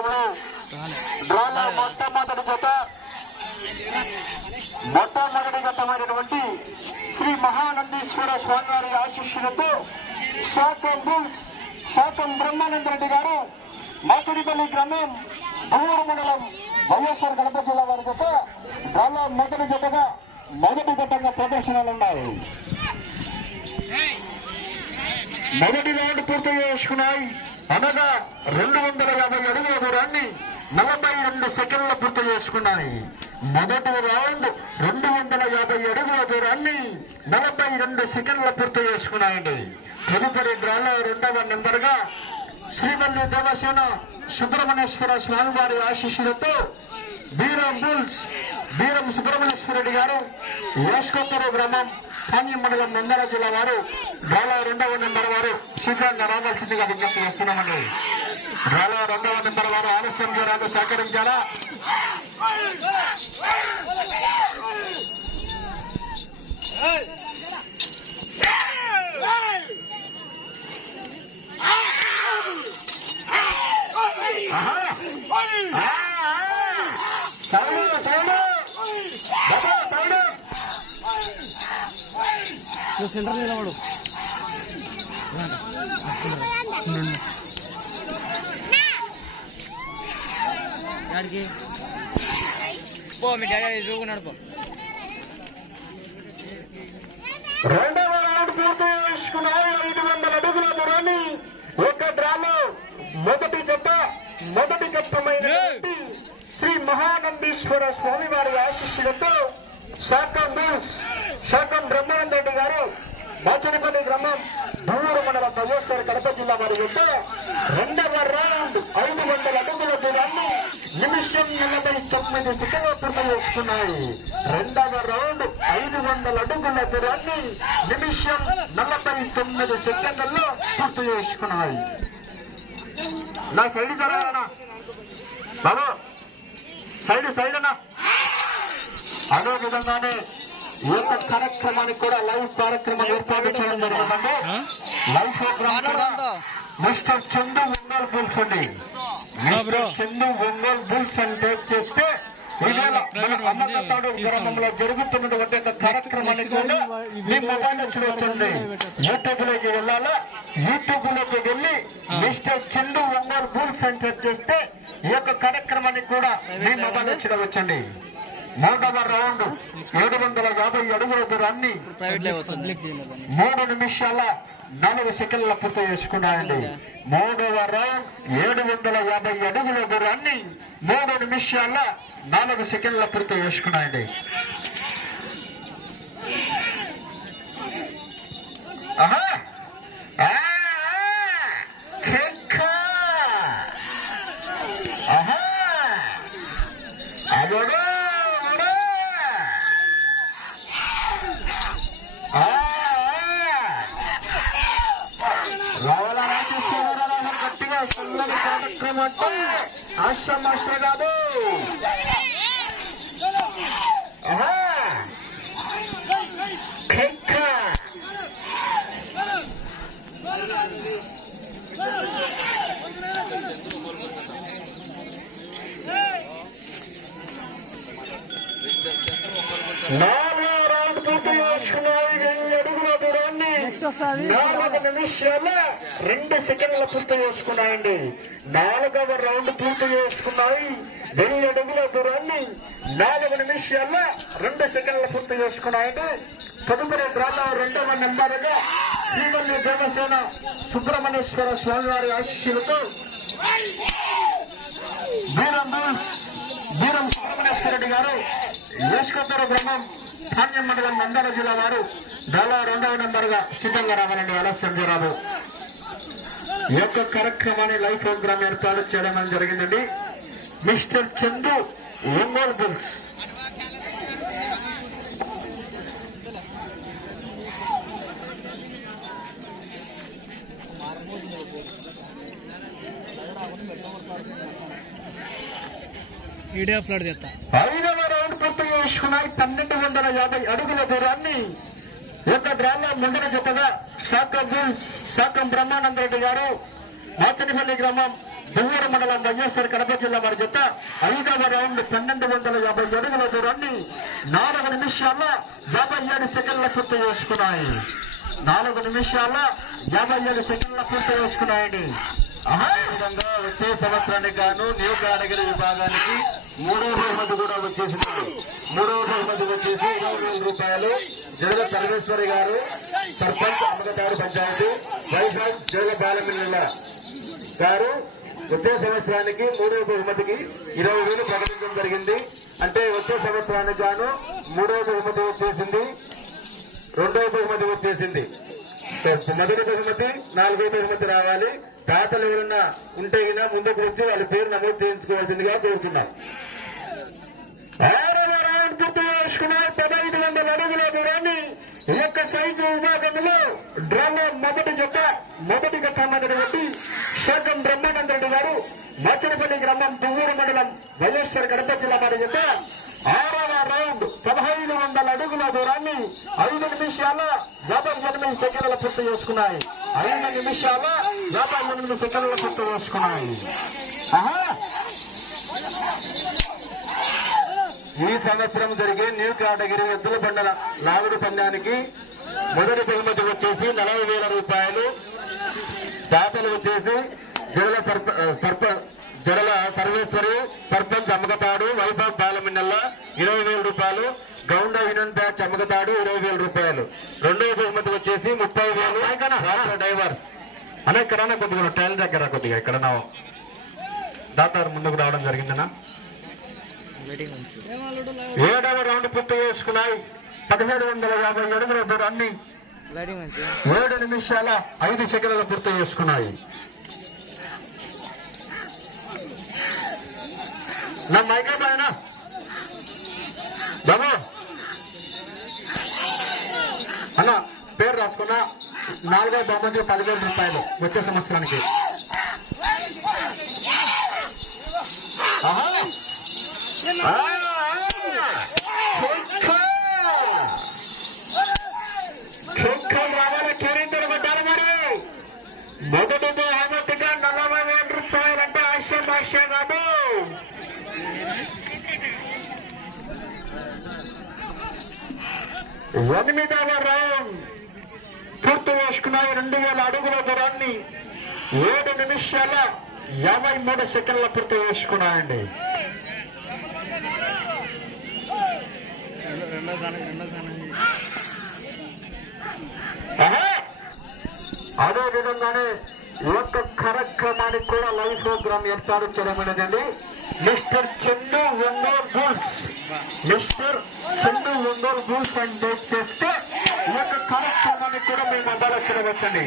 విభాగంలో డ్రాలో మొట్టమొదటి జత మొట్టమొదటి జతమైనటువంటి శ్రీ మహానందీశ్వర స్వామివారి ఆశిష్యులతో శాఖం బుల్స్ శాఖం బ్రహ్మానంద రెడ్డి గారు మాకుడిపల్లి గ్రామం భూరు మండలం వైఎస్ఆర్ కడప జిల్లా వారి జత డ్రాలో మొదటి జతగా మొదటి ఘట్టంగా ప్రదర్శనలు ఉన్నాయి మొదటి రౌండ్ పూర్తి చేసుకున్నాయి అనగా రెండు వందల యాభై అడుగుల దూరాన్ని నలభై రెండు సెకండ్ల పూర్తి చేసుకున్నాయి. మొదటి రౌండ్ రెండు వందల యాభై అడుగుల దూరాన్ని నలభై రెండు సెకండ్ల పూర్తి చేసుకున్నాయండి. తదుపరి డ్రాలో రెండవ నెంబర్గా శ్రీవల్లి దేవసేన సుబ్రహ్మణ్యేశ్వర స్వామివారి ఆశీస్సులతో బీరా బుల్స్ బీరం సుబ్రహ్మణ్యేశ్వరరెడ్డి గారు యాష్కోత్తరు గ్రామం కాన్యం మండలం నందర జిల్లా వారు డ్రాలో రెండవ నెంబర్ వారు శీఘ్రంగా రావాల్సిందిగా విజ్ఞప్తి చేస్తున్నామండి. డ్రాలో రెండవ నెంబర్ వారు ఆలస్యం చేయరాదు సహకరించాలా? ఆహా! నువ్వు సెంటర్ నిలబడు యాడికి పో మీ డాడీ చూకున్నాడు పో రెండవ రౌండ్ పూర్తి చేసుకున్నాయి ఐదు వందల అడుగుల దూరాన్ని ఒక డ్రాలో మొదటి జత మొదటి ఘట్టమైన శ్రీ మహానందీశ్వర స్వామి వారి ఆశీస్సులతో శాఖం న్యూస్ శాఖం బ్రహ్మానంద రెడ్డి గారు బాచనపల్లి గ్రామం దూరు మండలం వైఎస్ఆర్ కడప జిల్లా వారి యొక్క రెండవ రౌండ్ ఐదు వందల అడుగుల దూరాన్ని నిమిషం నలభై తొమ్మిది సెకండ్లు పూర్తి చేసుకున్నాయి రెండవ రౌండ్ ఐదు వందల అడుగుల దూరాన్ని నిమిషం నలభై తొమ్మిది సెకండ్లలో పూర్తి చేసుకున్నాయి నా సైడ్ జరగాలనా బాబు సైడ్ సైడ్ అన్నా. అదే విధంగానే ఈ యొక్క కార్యక్రమానికి కూడా లైవ్ కార్యక్రమం ఏర్పాటు చేయడం జరిగిందండి. లైవ్ ప్రోగ్రామ్ కూడా మిస్టర్ చందు ఒంగోలు బుల్స్ అండి. మిస్టర్ చందు ఒంగోలు బుల్స్ అని టైప్ చేస్తే ఇవాళ మన అమ్మకతాడు గ్రామంలో జరుగుతున్నటువంటి ఒక కార్యక్రమాన్ని కూడా మీ మొబైల్ చూస్తుంది యూట్యూబ్లోకి వెళ్ళాలా? యూట్యూబ్లోకి వెళ్ళి మిస్టర్ చందు ఒంగోలు బుల్స్ అని టైప్ చేస్తే ఈ యొక్క కార్యక్రమాన్ని కూడా మీ మొబైల్ చూడవచ్చండి. మూడవ రౌండ్ ఏడు వందల యాభై అడుగుల దూరాన్ని మూడు నిమిషాల నాలుగు సెకండ్ల పూర్తి చేసుకున్నాయండి. మూడవ రౌండ్ ఏడు వందల యాభై అడుగుల దూరాన్ని మూడు నిమిషాల నాలుగు సెకండ్ల పూర్తి చేసుకున్నాయండి. ఆహా! ఆ! కిక్! ఆహా! అగోడు! అగోడు! ఆ! ఆ! రావాలా రాజేశ్వరరావు గారు గట్టిగా చల్లని కార్యక్రమం అంటే ఆశ మాస్టర్ కాదు ఆహా! కిక్! నాలుగో రౌండ్ నిమిషాల సెకండ్ల పూర్తి చేసుకున్నాయండి. నాలుగవ రౌండ్ పూర్తి చేసుకున్నాయి. వెయ్యి అడుగుల దూరాన్ని నాలుగు నిమిషాల రెండు సెకండ్ల పూర్తి చేసుకున్నాయండి. తదుపరి డ్రామా రెండవ నెంబర్గా శ్రీవల్లి దేవసేన సుబ్రహ్మణ్యేశ్వర స్వామివారి ఆశీస్సులతో బీరం బూస్ బీరం సుబ్రహ్మణ్యేశ్వర రెడ్డి గారు వేసుకొత్తర గ్రామం ధాన్యం మండలం నందర జిల్లా వారు దాలా రెండవ నెంబర్గా సిద్ధంగా రావాలని ఆలస్యం చేయరాదు ఈ యొక్క కార్యక్రమాన్ని లైవ్ ప్రోగ్రామ్ ఏర్పాటు చేయడం జరిగిందండి. Mister Chandu Ongole bulls video upload చేస్తా. పూర్తి చేసుకున్నాయి పన్నెండు వందల యాభై అడుగుల దూరాన్ని ఒక గ్రామం ముందర చెప్పగా శాఖ శాఖం బ్రహ్మానంద రెడ్డి గారు మాచనిపల్లి గ్రామం దువ్వూరు మండలం వైఎస్ఆర్ కడప జిల్లా వారి జత ఐదవ రౌండ్ పన్నెండు వందల యాభై అడుగుల దూరాన్ని నాలుగు నిమిషాల్లో యాభై ఏడు సెకండ్ల పూర్తి చేసుకున్నాయి నాలుగు నిమిషాల్లో యాభై ఏడు సెకండ్ల పూర్తి చేసుకున్నాయండి ఆహా! విధంగా వచ్చే సంవత్సరానికి గాను న్యూ విభాగానికి మూడో బహుమతి కూడా వచ్చేసింది. మూడవ బహుమతి వచ్చేసి ఇరవై వేల రూపాయలు. జగల సర్వేశ్వరి గారు సర్పంచ్ అమ్మగారు పంచాయతీ వైజాగ్ జగల బాలమిల్ల గారు వచ్చే సంవత్సరానికి మూడవ బహుమతికి ఇరవై వేలు ప్రకటించడం జరిగింది. అంటే వచ్చే సంవత్సరానికి గాను మూడవ బహుమతి వచ్చేసింది. రెండవ బహుమతి వచ్చేసింది. మొదటి బహుమతి నాలుగో బహుమతి రావాలి. దాతలు ఎవరన్నా ఉంటే గినా ముందుకు వచ్చి వాళ్ళ పేరు నమోదు చేయించుకోవాల్సిందిగా కోరుతున్నాం. ఆరవ రౌండ్ పూర్తి చేసుకున్నారు పదహైదు వందల అడుగుల దూరాన్ని ఈ యొక్క సైజు విభాగంలో డ్రాలో మొదటి జత మొదటి ఘట్టమైనటువంటి శేఖం బ్రహ్మానంద రెడ్డి గారు మచ్చనపల్లి గ్రామం పువ్వూరు మండలం వైఎస్ఆర్ కడప జిల్లా వారి జత ఆరవ రౌండ్ పదహైదు వందల అడుగుల దూరాన్ని ఐదు నిమిషాల యాభై ఎనిమిది సెకండ్ల పూర్తి చేసుకున్నాయి ఐదు నిమిషాల యాభై ఎనిమిది సెకండ్ల పూర్తి చేసుకున్నాయి ఈ సంవత్సరం జరిగే న్యూ కేటగిరీ ఎద్దుల బండల నాగుడు పందానికి మొదటి బహుమతి వచ్చేసి నలభై వేల రూపాయలు. దాతలు వచ్చేసి జడల సర్ప సర్ప జడల సర్వేశ్వరి సర్పంచ్ అమ్మకతాడు వైభవ్ బాలమిన్నెల్ల ఇరవై వేల రూపాయలు. గౌండ యూనియన్ బ్యాచ్ అమ్మకతాడు ఇరవై వేల రూపాయలు. రెండవ బహుమతి వచ్చేసి ముప్పై వేలు. డ్రైవర్. అనే ఇక్కడ కొద్దిగా టైల్ దగ్గర కొద్దిగా ఇక్కడ దాతారు ముందుకు రావడం జరిగిందనా ఏడవ రౌండ్ పూర్తి చేసుకున్నాయి. పదిహేడు వందల యాభై అడుగుల దూరాన్ని ఏడు నిమిషాల ఐదు సెకండ్లు పూర్తి చేసుకున్నాయి. నా మైకే పైన బాబు. అన్న పేరు రాసుకున్నా. నాలుగో బహుమతి పదివేల రూపాయలు వచ్చే సంవత్సరానికి. ఆహా! ఆ, చుక్కలు నలభై కాదు ఎనిమిదవ రౌండ్ పూర్తి చేసుకున్నాయి రెండు వేల అడుగుల దూరాన్ని ఏడు నిమిషాల యాభై మూడు సెకండ్ల పూర్తి చేసుకున్నాయండి రెండో రెండో స్థానం రెండో స్థానం ఆహా! అదే విధంగానే ఈ యొక్క కార్యక్రమానికి కూడా లైవ్ ప్రోగ్రామ్ ఏర్పాటు చేయడమైనదండి mister Chandu Ongole bulls mister Chandu Ongole bulls అని టైప్ చేస్తే ఈ యొక్క కార్యక్రమానికి కూడా మీ మొబైల్ చూడవచ్చండి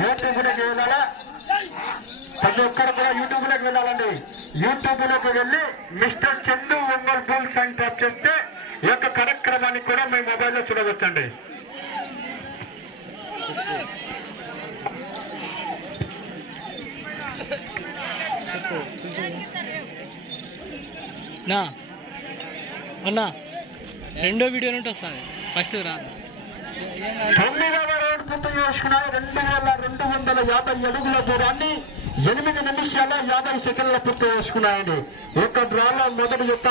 యూట్యూబ్లోకి వెళ్ళాలా? ప్రతి ఒక్కరు కూడా యూట్యూబ్లోకి వెళ్ళాలండి. యూట్యూబ్లోకి వెళ్ళి మిస్టర్ చందు ఒంగోలు గూల్స్ అని టైప్ చేస్తే ఈ యొక్క కార్యక్రమాన్ని కూడా మీ మొబైల్లో చూడవచ్చండి. నా అన్నా రెండో వీడియో నుండి వస్తుంది ఫస్ట్ రా. తొమ్మిదవ రౌండ్ పూర్తి చేసుకున్నాయి. రెండు వేల రెండు వందల యాభై అడుగుల దూరాన్ని ఎనిమిది నిమిషాల యాభై సెకండ్ల పూర్తి చేసుకున్నాయండి. ఒక యొక్క డ్రాలో మొదటి యొక్క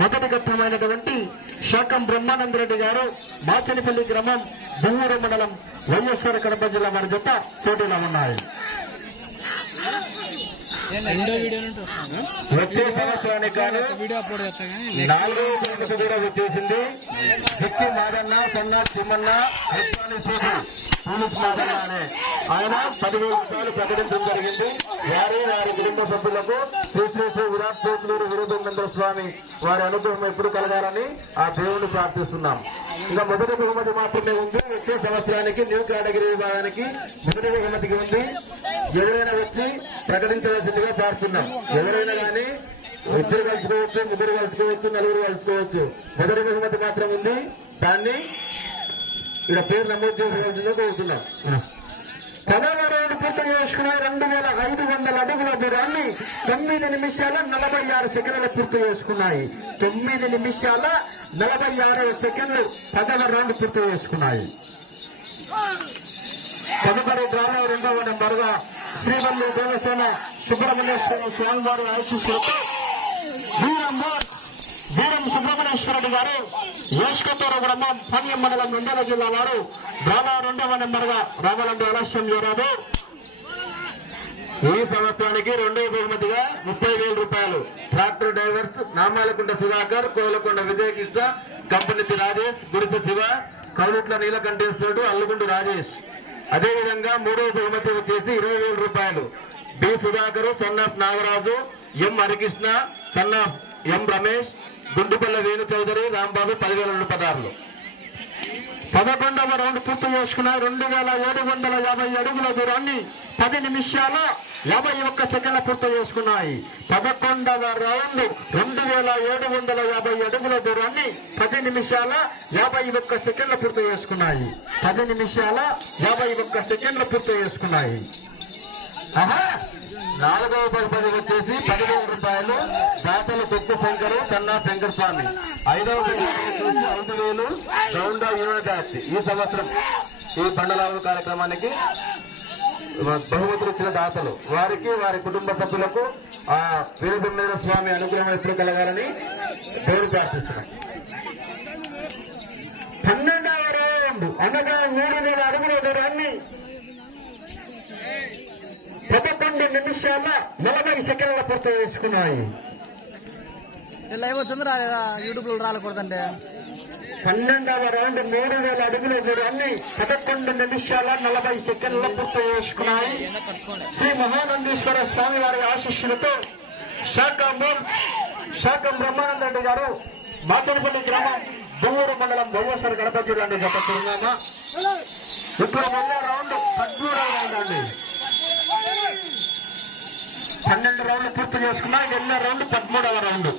మొదటి ఘట్టమైనటువంటి శాఖం బ్రహ్మానంద రెడ్డి గారు మాచనిపల్లి గ్రామం బువ్వూరు మండలం వైఎస్ఆర్ కడప జిల్లా వారి జత పోటీలో ఉన్నాయి రెండో వీడియో నుండి వస్తాను వచ్చే సంవత్సరానికి గాను నాలుగో బహుమతి కూడా వచ్చేసింది. శక్తి మాదన్న సన్న తిమ్మన్న హెచ్వాని సూది పోలీస్ మాదన్న అనే ఆయన పదివేల రూపాయలు ప్రకటించడం జరిగింది. వారి వారి కుటుంబ సభ్యులకు శ్రీ శ్రీ శ్రీ విరాట్ కోట్లూరు వీరభద్రేంద్ర స్వామి వారి అనుగ్రహం ఎప్పుడు కలగాలని ఆ దేవుని ప్రార్థిస్తున్నాం. ఇంకా మొదటి బహుమతి మాత్రమే ఉంది. వచ్చే సంవత్సరానికి న్యూ కేటగిరీ విభాగానికి మొదటి బహుమతికి ఉంది. ఎవరైనా వచ్చి ప్రకటించవలసిందిగా ప్రార్థిస్తున్నాం ఎవరైనా కానీ ఇద్దరు కలుసుకోవచ్చు ముగ్గురు కలుసుకోవచ్చు నలుగురు కలుసుకోవచ్చు. మొదటి బహుమతి మాత్రం ఉంది. దాన్ని ఇక్కడ పేరు నమోదు చేసుకోవాల్సిందిగా కోరుతున్నాం. పదవ రౌండ్ పూర్తి చేసుకున్న రెండు వేల ఐదు వందల అడుగుల దూరాన్ని తొమ్మిది నిమిషాల నలభై ఆరు సెకండ్లు పూర్తి చేసుకున్నాయి. తొమ్మిది నిమిషాల నలభై ఆరు సెకండ్లు పదవ రౌండ్ పూర్తి చేసుకున్నాయి. తదుపరి డ్రాలో రెండవ నెంబర్గా శ్రీవల్లి దేవసేన సుబ్రహ్మణ్యేశ్వర స్వామి వారి ఆశిస్తున్నారు వీరంబోర్ వీరం సుబ్రహ్మణ్యేశ్వరరెడ్డి గారు ఏష్కతూరు గ్రామం పన్యం మండలం నంద్యాల జిల్లా వారు. డ్రామా రెండవ నెంబర్గా రామలండి ఆలస్యం చేరారు ఈ సంవత్సరానికి రెండవ బహుమతిగా ముప్పై వేల రూపాయలు. ట్రాక్టర్ డ్రైవర్స్ నామాలకుంట సుధాకర్ కోలకొండ విజయకృష్ణ కంపనితి రాజేష్ గుడిసె శివ కౌలుట్ల నీలకంఠేశ్వరుడు అల్లుగుండు రాజేష్. అదేవిధంగా మూడవ బహుమతి వచ్చేసి ఇరవై వేల రూపాయలు. B. Sudhakar son of Nagaraju M. Harikrishna son of M. Ramesh Gundupalla Venu Chowdary Rambabu పదివేల రెండు పదార్లు. పదకొండవ రౌండ్ పూర్తి చేసుకున్న రెండు వేల ఏడు వందల యాభై అడుగుల దూరాన్ని పది నిమిషాల యాభై ఒక్క సెకండ్ల పూర్తి చేసుకున్నాయి. పదకొండవ రౌండ్ రెండు వేల ఏడు వందల యాభై అడుగుల దూరాన్ని పది నిమిషాల యాభై ఒక్క సెకండ్ల పూర్తి చేసుకున్నాయి. పది నిమిషాల యాభై ఒక్క సెకండ్ల పూర్తి చేసుకున్నాయి. నాలుగవ బహుమతి వచ్చేసి పదివేల రూపాయలు. దాతలు తొక్కు శంకరు కన్నా శంకర్ స్వామి ఐదవ బహుమతి వచ్చేసి ఐదు వేలు. గౌండ యూనిదాస్ ఈ సంవత్సరం ఈ పండలాభ కార్యక్రమానికి బహుమతులు ఇచ్చిన దాతలు. వారికి వారి కుటుంబ సభ్యులకు ఆ వీరబ్రహ్మేంద్ర స్వామి అనుగ్రహం ఎప్పుడు కలగాలని దేవుడు ప్రార్థిస్తున్నాం. పన్నెండవ రౌండ్. అనగా మూడు వేల అడుగుల దూరాన్ని పదకొండు నిమిషాల నలభై సెకండ్ల పూర్తి చేసుకున్నాయి. లైవ్ వచ్చింది రాలేదా? యూట్యూబ్లో రాలకూడదంటే. పన్నెండవ రౌండ్ మూడు వేల అడుగుల దూరాన్ని పదకొండు నిమిషాల నలభై సెకండ్ల పూర్తి చేసుకున్నాయి. శ్రీ మహానందీశ్వర స్వామి వారి ఆశీస్సులతో శాఖం శాఖం బ్రహ్మానంద రెడ్డి గారు మాతనపల్లి గ్రామం బొమ్మూరు మండలం భువనేశ్వర గణప జిల్లా అండి చెప్పతున్నామా ఇప్పుడు వెళ్ళే రౌండ్ పద్మూడవ రౌండ్ అండి. పన్నెండు రౌండ్లు పూర్తి చేసుకున్నా ఎన్నో రౌండ్ పదమూడవ రౌండ్.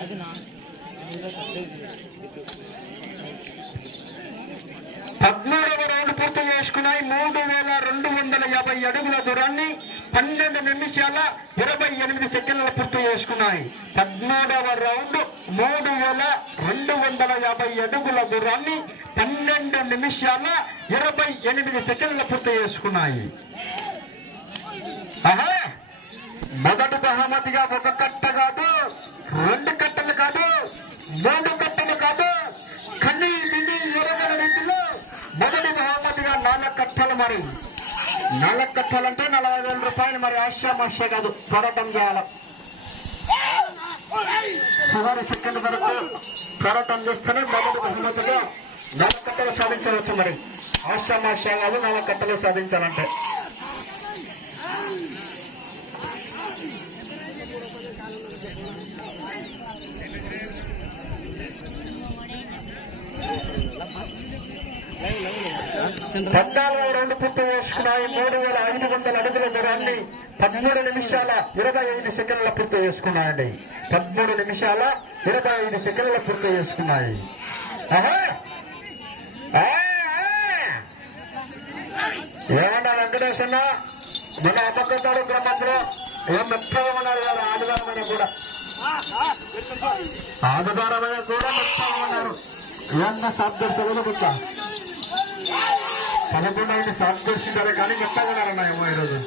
అది నా పద్మూడవ రౌండ్ పూర్తి చేసుకున్నాయి మూడు వేల రెండు వందల యాభై అడుగుల దూరాన్ని పన్నెండు నిమిషాల ఇరవై ఎనిమిది సెకండ్ల పూర్తి చేసుకున్నాయి. పద్మూడవ రౌండ్ మూడు వేల రెండు వందల యాభై అడుగుల దూరాన్ని పన్నెండు నిమిషాల ఇరవై ఎనిమిది సెకండ్ల పూర్తి చేసుకున్నాయి. ఆహా! మొదటి బహుమతిగా ఒక కట్ట కాదు రెండు కట్టలు కాదు మూడు కట్టలు కాదు కన్నీ నిండి ఇరవై రెండులో మొదటి బహుమతిగా నాలుగు కట్టలు మరి. నాలుగు కట్టాలంటే నలభై వేల రూపాయలు మరి ఆశామాష కాదు పోరాటం చేయాలి. చివరి సెకండ్ వరకు పోరాటం చేస్తేనే మొదటి బహుమతిగా నాలుగు కట్టలు సాధించవచ్చు మరి. ఆశామాష కాదు నలకట్టలు కట్టలు సాధించాలంటే. పద్నాలుగు రెండు పుట్టి వేసుకున్నాయి మూడు వేల ఐదు వందల అడుగుల దూరాన్ని పదమూడు నిమిషాల ఇరవై ఐదు సెకండ్ల పూర్తి చేసుకున్నాయండి. పదమూడు నిమిషాల ఇరవై ఐదు సెకండ్ల పూర్తి చేసుకున్నాయి. ఏమన్నా వెంకటేశన్న మన అమ్మకతాడు ఏం మెత్తగా ఉన్నారు కదా ఆదివారమైన కూడా. ఆదివారమైన కూడా మెత్తగా ఉన్నారు. ఏమన్నా సాధ్యం తెలియకుండా పదకొండు ఆయన సాఫ్ దర్శించారు కానీ మెత్తగా ఉన్నారన్న ఏమో ఈరోజు.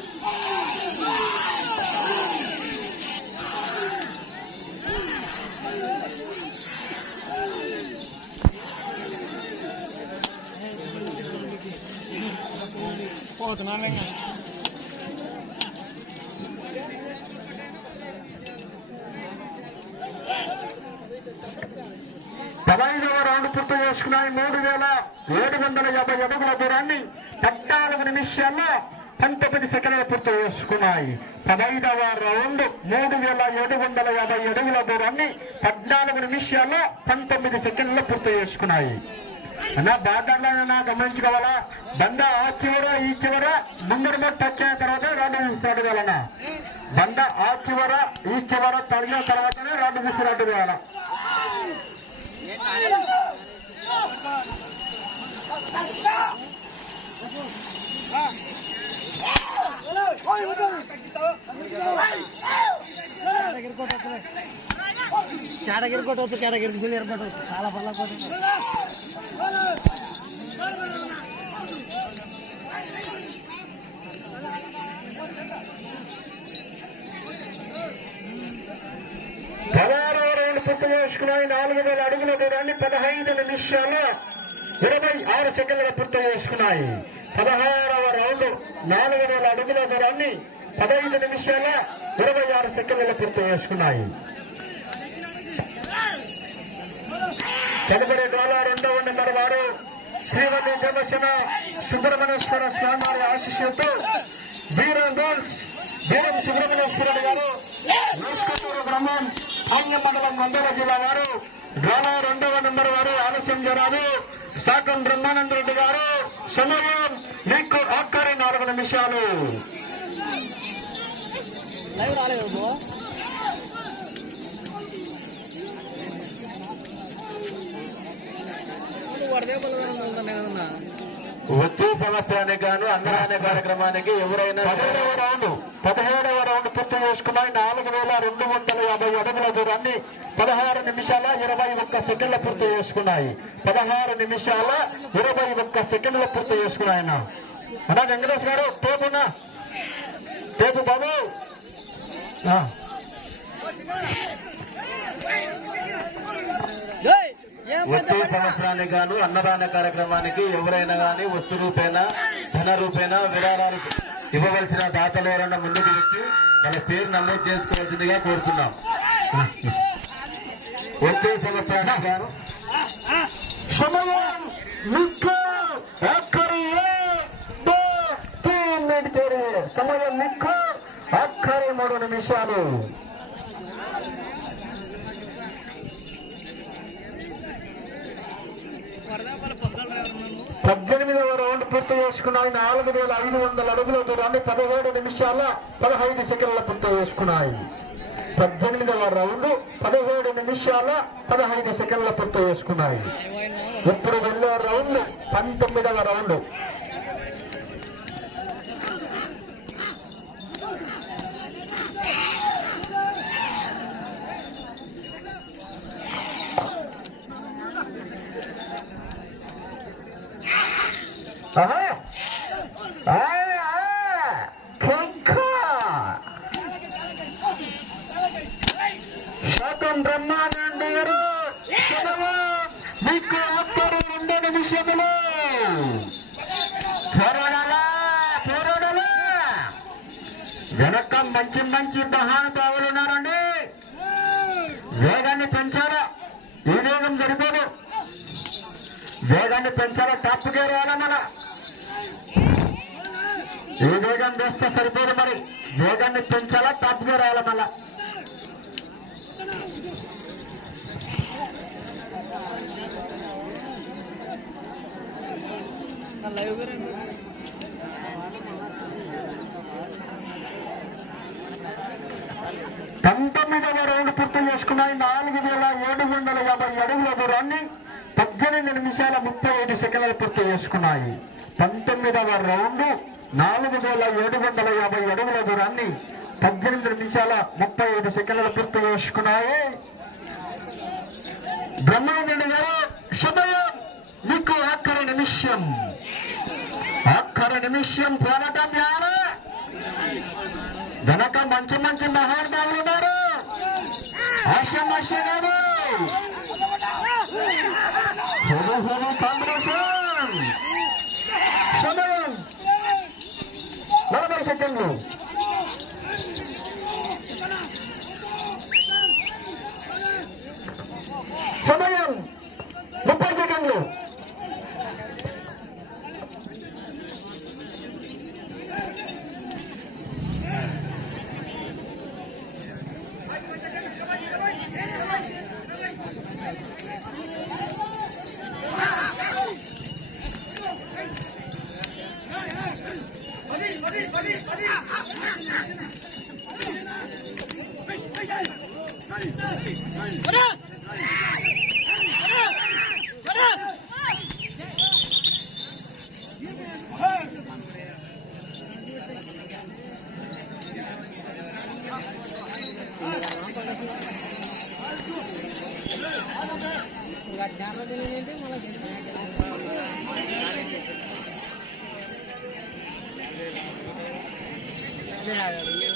పోతున్నామే పదహైదవ రౌండ్ పూర్తి చేసుకున్నాయి. మూడు వేల ఏడు వందల యాభై అడుగుల దూరాన్ని పద్నాలుగు నిమిషాల్లో పంతొమ్మిది సెకండ్లు పూర్తి చేసుకున్నాయి. పదైదవ రౌండ్ మూడు వేల ఏడు వందల యాభై అడుగుల దూరాన్ని పద్నాలుగు నిమిషాల్లో పంతొమ్మిది సెకండ్లు పూర్తి చేసుకున్నాయి. అన్నా బాగా గమనించుకోవాలా? బంద ఆ చివర ఈ చివర ముందర టచ్ అయిన తర్వాత రెండు విసిరాడు వేయాలన్నా. బంద ఆ చివర ఈ చివర తగిన తర్వాతనే రెండు విసిరాడు వేయాల? కేటగిరి కొట్టవచ్చు కేటగిరి ఏర్పాటు కొట్టవచ్చు చాలా పళ్ళ కొట్టవచ్చు పదహారు రౌండ్ పూర్తి చేసుకున్నాయి నాలుగు వేల అడుగుల దూరాన్ని పదహైదు నిమిషాల. ఇరవై ఆరు సెకండ్ల పూర్తి చేసుకున్నాయి. పదహారవ రౌండ్ నాలుగు వేల అడుగుల దూరాన్ని పదహైదు నిమిషాల ఇరవై ఆరు సెకండ్ల పూర్తి చేసుకున్నాయి. తదుపరి డ్రాలో రెండవ నెంబర్ వారు శ్రీవల్లి జనసేన సుబ్రహ్మణ్యేశ్వర స్వామి వారి వీరం గోల్స్ వీరం సుబ్రహ్మణ్యేశ్వర గారు బ్రహ్మం గ్రామం ఆంగ్ల మండలం మండల జిల్లా వారు డ్రాలో రెండవ నెంబర్ వారు ఆలస్యం జరాలు సాకం బ్రహ్మానంద రెడ్డి గారు. సమయం మీకు ఆఖరి నాలుగు నిమిషాలు. వరదే బలవరం కదన్నా. వచ్చే సంవత్సరానికి గాను అన్నదాన కార్యక్రమానికి ఎవరైనా పదిహేడవ రౌండ్ పదిహేడవ రౌండ్ పూర్తి చేసుకున్నాయి. నాలుగు వేల రెండు వందల యాభై అడుగుల దూరాన్ని పదహారు నిమిషాల ఇరవై ఒక్క సెకండ్ల పూర్తి చేసుకున్నాయి. పదహారు నిమిషాల ఇరవై ఒక్క సెకండ్ల పూర్తి చేసుకున్నాయి అన్న. అన్నా వెంకటేష్ గారు టేపున్నా టేపు బాబు ఆ. వచ్చే సంవత్సరానికి గాను అన్నదాన కార్యక్రమానికి ఎవరైనా గాని వస్తు రూపేణ ధన రూపేణ విరాళాలు ఇవ్వవలసిన దాతలు ఎవరైనా ముందుకు వచ్చి వాళ్ళ పేరు నమోదు చేసుకోవాల్సిందిగా కోరుతున్నాం. వచ్చే సంవత్సరానికి గాను. సమయం మీకు ఆఖరి దో తీన్ మినిటేరు. సమయం మీకు ఆఖరి మూడు నిమిషాలు పద్దెనిమిదవ రౌండ్ పూర్తి చేసుకున్నాయి. నాలుగు వేల ఐదు వందల అడుగుల దూరాన్ని పదిహేడు నిమిషాల పదహైదు సెకండ్ల పూర్తి చేసుకున్నాయి. పద్దెనిమిదవ రౌండ్ పదిహేడు నిమిషాల పదహైదు సెకండ్ల పూర్తి చేసుకున్నాయి. ఇప్పుడు రెండవ రౌండ్ పంతొమ్మిదవ రౌండ్. శాతం బ్రహ్మానంద గారు శుభము. మీకు ఒక్కరు రెండు నిమిషములు పోరాడాలా పోరాడాలా వెనక మంచి మంచి మహానుభావులు ఉన్నారండి. వేగాన్ని పెంచాలా? ఈ వేగం సరిపోదు. వేగాన్ని పెంచాలి టాప్ గేర్ వేయాలా మన ఈ వేగం వేస్తే సరిపోదు మరి. వేగాన్ని పెంచాలా టాప్ గేర్ వేయాలా మళ్ళా? పంతొమ్మిదవ రౌండ్ పూర్తి చేసుకున్నాయి. నాలుగు వేల ఏడు వందల యాభై అడుగుల దూరాన్ని పద్దెనిమిది నిమిషాల ముప్పై ఐదు సెకండ్లు పూర్తి చేసుకున్నాయి. పంతొమ్మిదవ రౌండ్ నాలుగు వేల ఏడు వందల యాభై అడుగుల దూరాన్ని పద్దెనిమిది నిమిషాల ముప్పై ఐదు సెకండ్లు పూర్తి చేసుకున్నాయి. బ్రహ్మానంద గారు సమయం మీకు ఆఖరి నిమిషం. ఆఖరి నిమిషం పోరాటం చేయాలి. వెనక మంచి మంచి మహానుభావులు ఉన్నారు. ఆశమాష గారు 저도 호흡 반대편 저는 나라발 색깔로. 서마양 높은 색깔로.